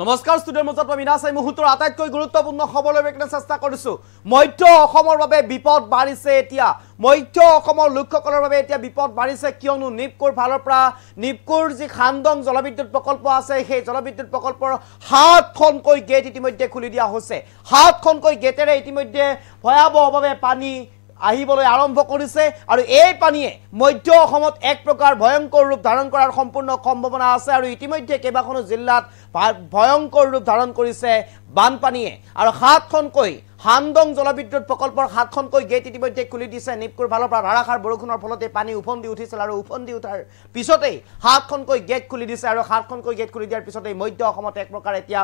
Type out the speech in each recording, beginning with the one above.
নমস্কাৰ ষ্টুডিঅ'ৰ মাজত মই মিনাচাই মুহূৰ্তৰ আটাইতকৈ গুৰুত্বপূৰ্ণ খবৰ লৈ চেষ্টা কৰিছো। মধ্য অসমৰ বাবে বিপদ বাঢ়িছে এতিয়া। মধ্য অসমৰ লোকসকলৰ বাবে এতিয়া বিপদ বাঢ়িছে কিয়নো নিপকুৰ ফালৰ পৰা নিপকুৰ যি খান্দং জলবিদ্যুৎ প্ৰকল্প আছে সেই জলবিদ্যুৎ প্ৰকল্পৰ ৭খনকৈ গেট ইতিমধ্যে খুলি দিয়া হৈছে। ৭খনকৈ গেটেৰে ইতিমধ্যে ভয়াৱহভাৱে পানী আহিবলৈ আৰম্ভ কৰিছে আৰু এই পানীয়ে মধ্য অসমত এক প্ৰকাৰ ভয়ংকৰ ৰূপ ধাৰণ কৰাৰ সম্পূৰ্ণ সম্ভাৱনা আছে আৰু ইতিমধ্যে কেইবাখনো জিলাত ভয়ংকৰ ৰূপ ধাৰণ কৰিছে বানপানীয়ে আৰু ৭খনকৈ খান্দং জলবিদ্যুৎ প্ৰকল্পৰ ৭খনকৈ গেট ইতিমধ্যে খুলি দিছে। নিপকুৰ ফালৰ পৰা ধাৰাসাৰ বৰষুণৰ ফলতে পানী উফন্দি উঠিছিল আৰু উফন্দি উঠাৰ পিছতেই ৭খনকৈ গেট খুলি দিছে আৰু ৭খনকৈ গেট খুলি দিয়াৰ পিছতেই মধ্য অসমত এক প্ৰকাৰ এতিয়া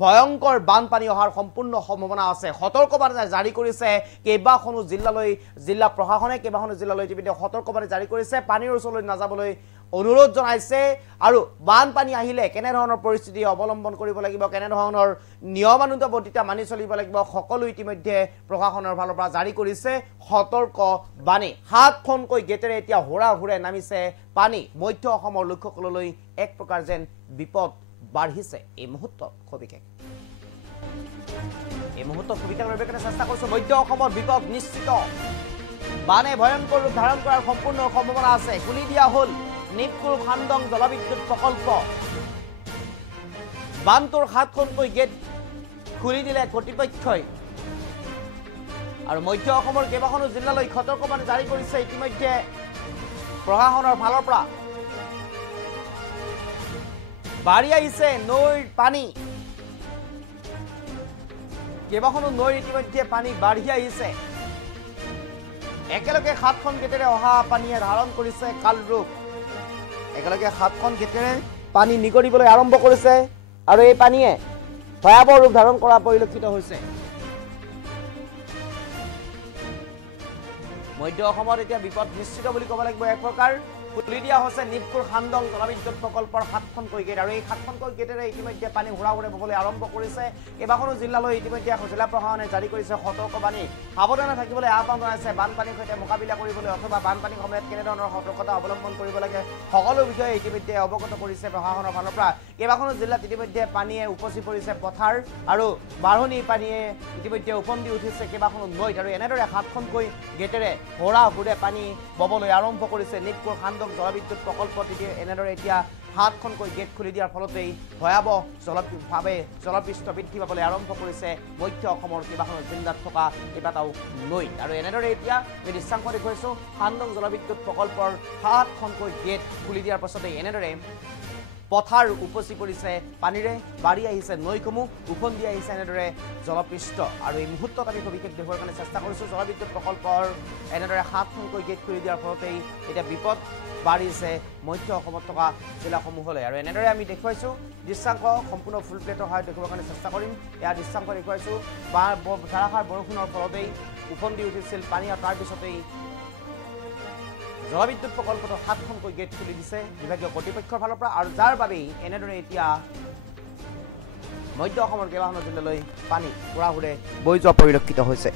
ভয়ংকৰ বানপানী অহাৰ সম্পূৰ্ণ সম্ভাৱনা আছে। সতৰ্কবাণী জাৰি কৰিছে কেইবাখনো জিলালৈ, জিলা প্ৰশাসনে কেইবাখনো জিলালৈ ইতিমধ্যে সতৰ্কবাণী জাৰি কৰিছে। পানীৰ ওচৰলৈ নাযাবলৈ অনুৰোধ জনাইছে আৰু বানপানী আহিলে কেনেধৰণৰ পৰিস্থিতি অৱলম্বন কৰিব লাগিব, কেনেধৰণৰ নিয়মানুৱৰ্তিতা মানি চলিব লাগিব, সকলো ইতিমধ্যে প্ৰশাসনৰ ফালৰ পৰা জাৰি কৰিছে সতৰ্কবাণী। ৭খনকৈ গেটেৰে এতিয়া হুৰা হুৰে নামিছে পানী। মধ্য অসমৰ লোকসকললৈ এক প্ৰকাৰ যেন বিপদ বাঢ়িছে। এই মুহূৰ্তত সবিশেষ ল'বৰ কাৰণে চেষ্টা কৰিছো। মধ্য অসমৰ বিপদ নিশ্চিত। বানে ভয়ংকৰ ৰূপ ধাৰণ কৰাৰ সম্পূৰ্ণ সম্ভাৱনা আছে। খুলি দিয়া হ'ল নিপকুৰ খান্দং জলবিদ্যুৎ প্ৰকল্প। বানটোৰ ৭খনকৈ গেট খুলি দিলে কৰ্তৃপক্ষই আৰু মধ্য অসমৰ কেইবাখনো জিলালৈ সতৰ্কবাণী জাৰি কৰিছে ইতিমধ্যে প্ৰশাসনৰ ফালৰ পৰা। বাঢ়ি আহিছে নৈৰ পানী, কেইবাখনো নৈৰ ইতিমধ্যে পানী বাঢ়ি আহিছে। একেলগে ৭খন গেটেৰে অহা পানীয়ে ধাৰণ কৰিছে কাল ৰূপ। একেলগে ৭খন গেটেৰে পানী নিগৰিবলৈ আৰম্ভ কৰিছে আৰু এই পানীয়ে ভয়াৱহ ৰূপ ধাৰণ কৰা পৰিলক্ষিত হৈছে। মধ্য অসমত এতিয়া বিপদ নিশ্চিত বুলি ক'ব লাগিব। এক প্ৰকাৰ খুলি দিয়া হৈছে নিপকুৰ খান্দং জলবিদ্যুৎ প্ৰকল্পৰ ৭খনকৈ গেট আৰু এই ৭খনকৈ গেটেৰে ইতিমধ্যে পানী হুৰা হুৰে ববলৈ আৰম্ভ কৰিছে। কেইবাখনো জিলালৈ ইতিমধ্যে জিলা প্ৰশাসনে জাৰি কৰিছে সতৰ্কবাণী। সাৱধানে থাকিবলৈ আহ্বান জনাইছে। বানপানীৰ সৈতে মোকাবিলা কৰিবলৈ অথবা বানপানীৰ সময়ত কেনেধৰণৰ সতৰ্কতা অৱলম্বন কৰিব লাগে সকলো বিষয়ে ইতিমধ্যে অৱগত কৰিছে প্ৰশাসনৰ ফালৰ পৰা। কেইবাখনো জিলাত ইতিমধ্যে পানীয়ে উপচি পৰিছে পথাৰ আৰু বাঢ়নী পানীয়ে ইতিমধ্যে উফন্দি উঠিছে কেইবাখনো নৈত আৰু এনেদৰে ৭খনকৈ গেটেৰে হুৰা হুৰে পানী ববলৈ আৰম্ভ কৰিছে নিপকুৰ খান্দং জলবিদ্যুৎ প্ৰকল্পত। এনেদৰে এতিয়া ৭খনকৈ গেট খুলি দিয়াৰ ফলতেই ভয়াৱহভাৱে জলপৃষ্ঠ বৃদ্ধি পাবলৈ আৰম্ভ কৰিছে মধ্য অসমৰ কেইবাখনো জিলাত থকা কেইবাটাও নৈত আৰু এনেদৰে এতিয়া এই দৃশ্যাংশ দেখুৱাইছোঁ। খান্দং জলবিদ্যুৎ প্ৰকল্পৰ ৭খনকৈ গেট খুলি দিয়াৰ পাছতেই এনেদৰে পথাৰ উপচি পৰিছে পানীৰে, বাঢ়ি আহিছে নৈসমূহ, উফন্দি আহিছে এনেদৰে জলপৃষ্ঠ আৰু এই মুহূৰ্তত আমি সবিশেষ দেখুৱাৰ কাৰণে চেষ্টা কৰিছোঁ। জলবিদ্যুৎ প্ৰকল্পৰ এনেদৰে ৭খনকৈ গেট খুলি দিয়াৰ ফলতেই এতিয়া বিপদ বাঢ়িছে মধ্য অসমত থকা জিলাসমূহলৈ আৰু এনেদৰে আমি দেখুৱাইছোঁ। দৃশ্যাংশ সম্পূৰ্ণ ফুল প্লেটৰ সহায়ত দেখুৱাৰ কাৰণে চেষ্টা কৰিম। এয়া দৃশ্যাংশ দেখুৱাইছোঁ। ধাৰাসাৰ বৰষুণৰ ফলতেই উফন্দি উঠিছিল পানী আৰু তাৰপিছতেই জলবিদ্যুৎ প্ৰকল্পটো ৭খনকৈ গেট খুলি দিছে বিভাগীয় কৰ্তৃপক্ষৰ ফালৰ পৰা আৰু যাৰ বাবেই এনেদৰে এতিয়া মধ্য অসমৰ কেইবাখনো জিলালৈ পানী হুৰা হুৰে বৈ যোৱা পৰিলক্ষিত হৈছে।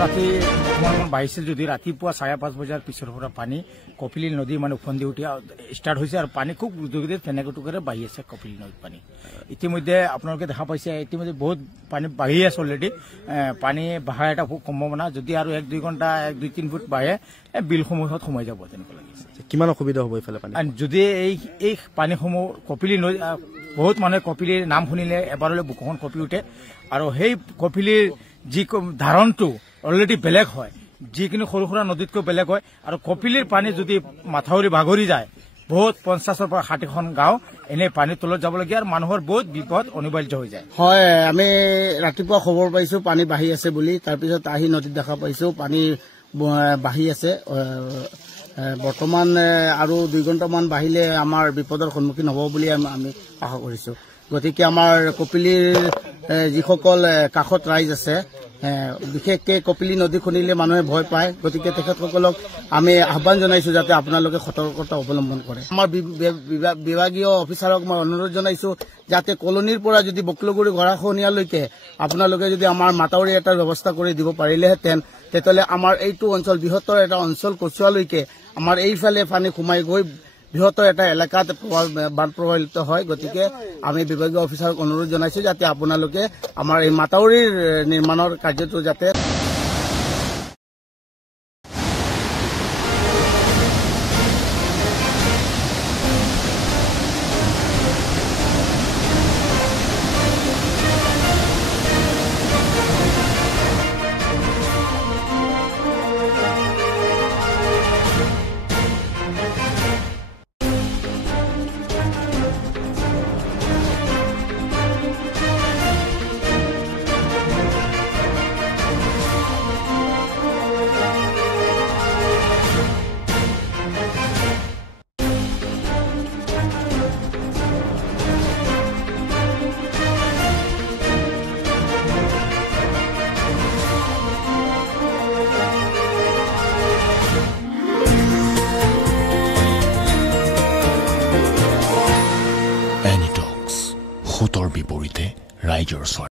ৰাতি অকণমান বাঢ়িছিল যদি ৰাতিপুৱা ৫:৩০ বজাৰ পিছৰ পৰা পানী কপিলী নদী মানে উফন্দি উঠি ষ্টাৰ্ট হৈছে আৰু পানী খুব দ্ৰুতগতিত ফেনেকুটুকেৰে বাঢ়ি আছে কপিলী নদীত পানী। ইতিমধ্যে আপোনালোকে দেখা পাইছে ইতিমধ্যে বহুত পানী বাঢ়ি আছে অলৰেডি। পানী বাঢ়াৰ এটা খুব সম্ভাৱনা, যদি আৰু ১-২ ঘণ্টা ১-২-৩ ফুট বাঢ়ে বিলসমূহত সোমাই যাব তেনেকুৱা লাগিছে। কিমান অসুবিধা হ'ব এইফালে পানী? যদি এই পানীসমূহ কপিলী নদী, বহুত মানুহে কপিলীৰ নাম শুনিলে এবাৰলৈ বুকুখন কঁপি উঠে আৰু সেই কপিলীৰ যি ধাৰণটো অলৰেডি বেলেগ হয়, যিকোনো সৰু সুৰা নদীতকৈ বেলেগ হয় আৰু কপিলীৰ পানী যদি মাথাউৰি বাগৰি যায় বহুত 50ৰ পৰা 60খন গাঁও এনে পানীৰ তলত যাবলগীয়া আৰু মানুহৰ বহুত বিপদ অনিবাৰ্য হৈ যায় হয় আমি ৰাতিপুৱা খবৰ পাইছো পানী বাঢ়ি আছে বুলি তাৰপিছত আহি নদীত দেখা পাইছো পানী বাঢ়ি আছে বৰ্তমান আৰু 2 ঘণ্টামান বাঢ়িলে আমাৰ বিপদৰ সন্মুখীন হ'ব বুলি আমি আশা কৰিছো গতিকে আমাৰ কপিলীৰ যিসকল কাষত ৰাইজ আছে বিশেষকৈ কপিলী নদী শুনিলে মানুহে ভয় পায় গতিকে তেখেতসকলক আমি আহ্বান জনাইছো যাতে আপোনালোকে সতৰ্কতা অৱলম্বন কৰে আমাৰ বিভাগীয় অফিচাৰক মই অনুৰোধ জনাইছো যাতে কলনীৰ পৰা যদি বকলগুৰি গৰাখহনীয়ালৈকে আপোনালোকে যদি আমাৰ মাতাউৰি এটাৰ ব্যৱস্থা কৰি দিব পাৰিলেহেঁতেন তেতিয়াহ'লে আমাৰ এইটো অঞ্চল বৃহত্তৰ এটা অঞ্চল কচুৱালৈকে আমাৰ এইফালে পানী সোমাই গৈ বৃহত্তৰ এটা এলেকাত বান প্ৰভাৱিত হয় গতিকে আমি বিভাগীয় অফিচাৰক অনুৰোধ জনাইছো যাতে আপোনালোকে আমাৰ এই মাতাউৰিৰ নিৰ্মাণৰ কাৰ্যটো যাতে Anitox, Hutor বিপৰীতে ৰাইজৰ